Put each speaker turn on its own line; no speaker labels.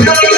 you don't